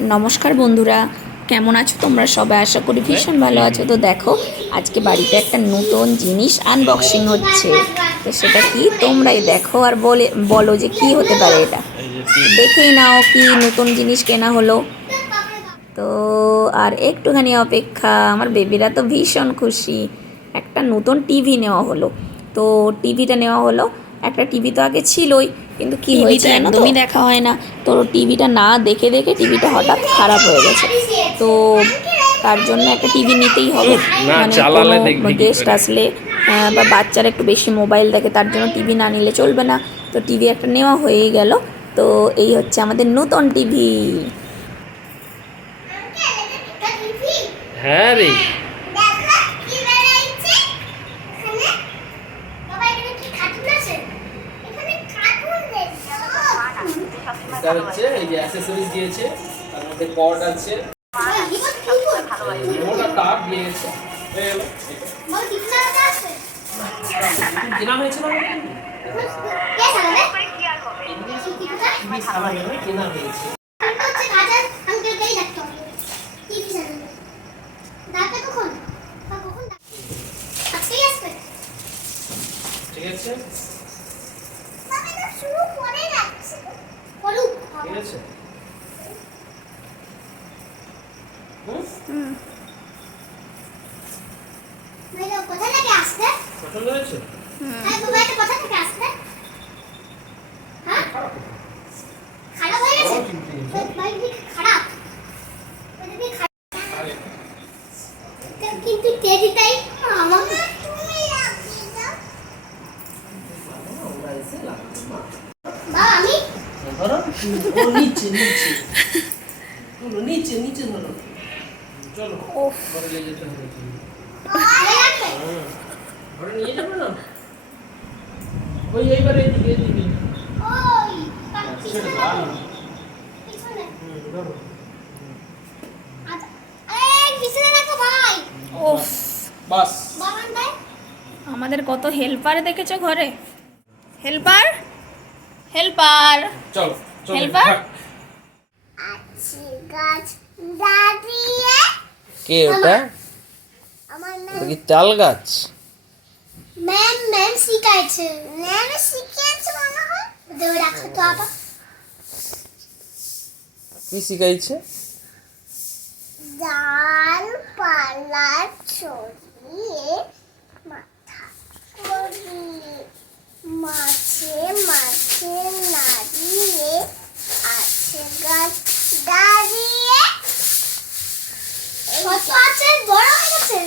নমস্কার বন্ধুরা, কেমন আছো তোমরা সবাই? আশা করি ভীষণ ভালো আছো। তো দেখো, আজকে বাড়িতে একটা নতুন জিনিস আনবক্সিং হচ্ছে। তো সেটা কি তোমরাই দেখো আর বলো যে কি হতে পারে এটা। দেখেই নাও কি নতুন জিনিস কেনা হলো। তো আর একটুখানি অপেক্ষা, আমার বেবিরা তো ভীষণ খুশি। একটা নতুন টিভি নেওয়া হলো। তো টিভিটা নেওয়া হলো। একটা টিভি তো আগে ছিলই, কিন্তু কি হয়েছে একদমই দেখা হয় না। তো টিভিটা না দেখে দেখে টিভিটা হঠাৎ খারাপ হয়ে গেছে। তো তার জন্য একটা টিভি নিতেই হবে। না মানে চালালে কোনো দেখবি কি গেস্ট করে। আসলে বা বাচ্চারা একটু বেশি মোবাইল দেখে, তার জন্য টিভি না নিলে চলবে না। তো টিভি একটা নেওয়া হয়েই গেল। তো এই হচ্ছে আমাদের নতুন টিভি। হ্যাঁ রে, এটা হচ্ছে এই যে অ্যাকসেসরিজ দিয়েছে, তার মধ্যে কর্ড আছে, রিমোট আর তার দিয়েছে। হয়ে গেল। কেনা হয়েছিল না? টিভি সারানো নয়, কেনা হয়েছে। ঠিক আছে, ঠিক আছে। পছন্দ হয়েছে? কিন্তু টেডিটাই আমাকে বাবা আমি ধরো, ও নিচে নিচে ধরো, নিচে নিচে ধরো। চলো ঘরে নিয়ে যেতে হবে। ঘরে নিয়ে যাবে না? ওই এইবার এদিকে এদিকে ওই ছেড়ে পিছনে দাও। রাখো পিছনে ধরো। আচ্ছা এই পিছনে রাখো ভাই ওফ, বাস। বারান্দায় আমাদের কত হেল্পার দেখেছো ঘরে। হেল্পার হেল্পার চলো চলো হেল্পার। আছে গাছ দাঁড়িয়ে কে ওটা? আমার নাম ওটা কি তাল গাছ? ম্যাম শিখাইছে ম্যাম শিখিয়েছে মনে হয় দেও রাখো তো আপা কি শিখাইছে? ডাল পালা ছড়িয়ে মাথা করিয়ে মাছে মাছে নাড়িয়ে আছে গাছ দাঁড়িয়ে কত আছে বড় হয়ে গেছে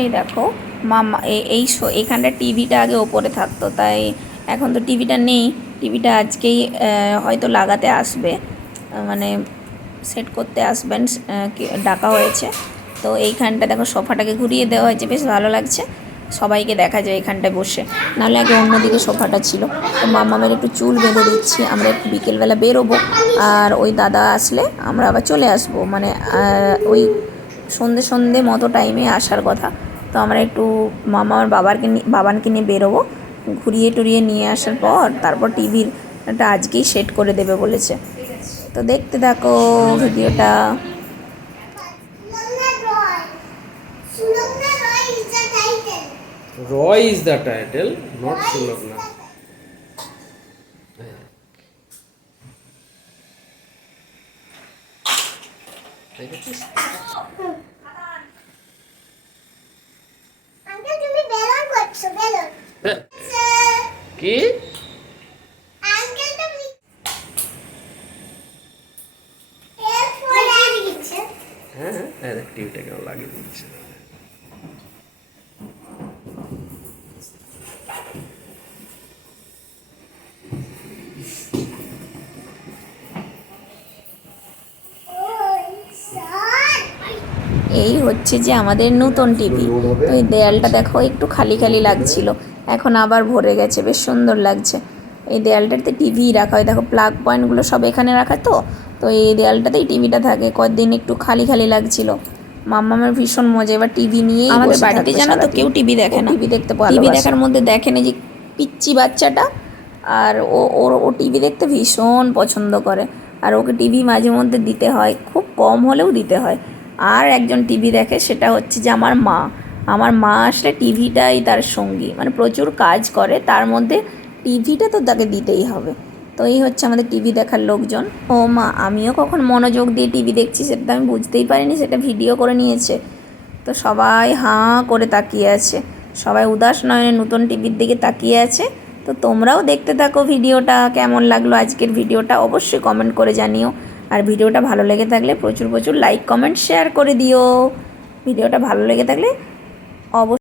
এই দেখো মামা, এখানটা টিভিটা আগে ওপরে থাকতো, তাই এখন তো টিভিটা নেই। টিভিটা আজকেই হয়তো লাগাতে আসবে, মানে সেট করতে আসবেন, ডাকা হয়েছে। তো এইখানটা দেখো সোফাটাকে ঘুরিয়ে দেওয়া হয়েছে, বেশ ভালো লাগছে। সবাইকে দেখা যায় এখানটায় বসে, নাহলে আগে অন্যদিকে সোফাটা ছিল। তো মামামের একটু চুল বেঁধে দিচ্ছি, আমরা একটু বিকেলবেলা বেরোবো। আর ওই দাদা আসলে আমরা আবার চলে আসবো, মানে ওই সন্ধে সন্ধে মতো টাইমে আসার কথা। তো আমরা একটু মামার বাবানকে নিয়ে বেরোবো, ঘুরিয়ে টুরিয়ে নিয়ে আসার পর তারপর টিভিটা আজকেই সেট করে দেবে বলেছে। তো দেখতে থাকো ভিডিওটা। Sulogna Roy is the title. Roy is the title, not Sulagna. দেখেছিস? Uncle, তুমি বেলুন করছো বেলুন কি? আঙ্কেল তুমি এরপর লাগিয়ে দিচ্ছে হ্যাঁ হ্যাঁ, টিভিটা কেন লাগিয়ে দিচ্ছে? এই হচ্ছে যে আমাদের নতুন টিভি। তো এই দেয়ালটা দেখো একটু খালি খালি লাগছিল, এখন আবার ভরে গেছে, বেশ সুন্দর লাগছে। এই দেয়ালটাতে টিভি রাখা হয়, দেখো প্লাগ পয়েন্টগুলো সব এখানে রাখা। তো তো এই দেয়ালটাতেই টিভিটা থাকে। কয়েকদিন একটু খালি খালি লাগছিল। মাম্মামের ভীষণ মজা, এবার টিভি নিয়েই আমাদের বাড়িতে জানো তো কেউ টিভি দেখে না। টিভি দেখতে টিভি দেখার মধ্যে দেখে না যে পিচ্চি বাচ্চাটা, আর ও টিভি দেখতে ভীষণ পছন্দ করে। আর ওকে টিভি মাঝে মধ্যে দিতে হয়, খুব কম হলেও দিতে হয়। আর একজন টিভি দেখে, সেটা হচ্ছে যে আমার মা। আমার মা আসলে টিভিটাই তার সঙ্গী, মানে প্রচুর কাজ করে, তার মধ্যে টিভিটা তো তাকে দিতেই হবে। তো এই হচ্ছে আমাদের টিভি দেখার লোকজন। ও মা, আমিও কখন মনোযোগ দিয়ে টিভি দেখছি সেটা তো আমি বুঝতেই পারিনি, সেটা ভিডিও করে নিয়েছে। তো সবাই হাঁ করে তাকিয়ে আছে, সবাই উদাস নয়নে নতুন টিভির দিকে তাকিয়ে আছে। তো তোমরাও দেখতে থাকো ভিডিওটা। কেমন লাগলো আজকের ভিডিওটা অবশ্যই কমেন্ট করে জানিও। আর ভিডিওটা ভালো লেগে থাকলে প্রচুর প্রচুর লাইক কমেন্ট শেয়ার করে দিও। ভিডিওটা ভালো লেগে থাকলে অবশ্যই